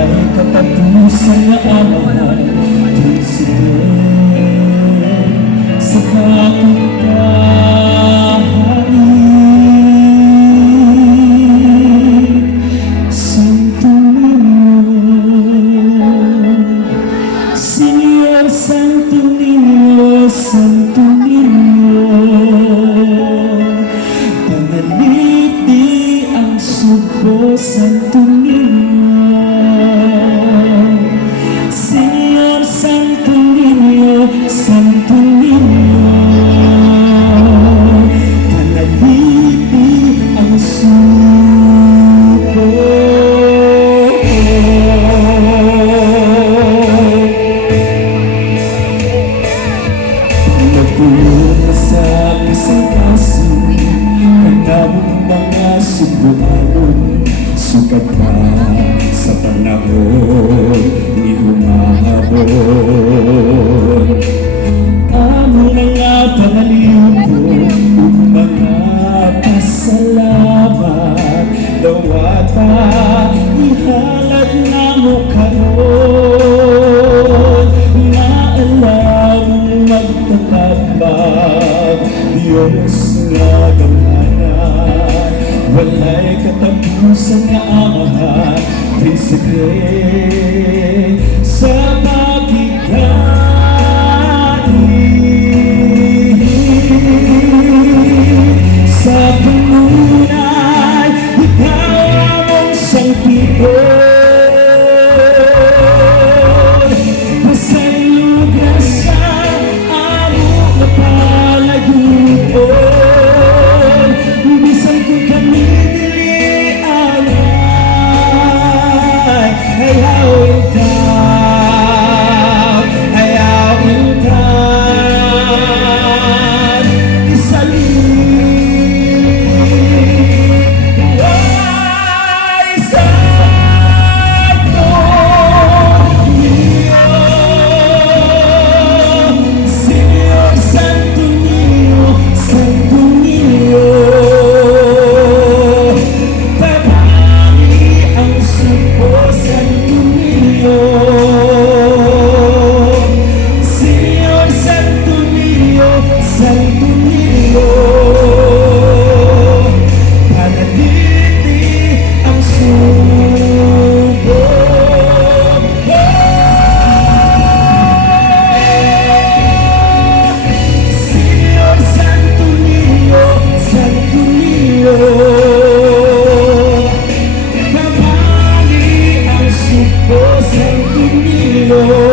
ay katapusan na awan Tunsin sa kapit bumangon Sukat pa sa panahon ni humahabon Ang mga pangaliw ko, mga pasalamat. Dawata, ihalat na mo karon Na alam magtatabag Diyos na gamhanan Wala'y katapusan na amahan Din sa grace Sa você comigo.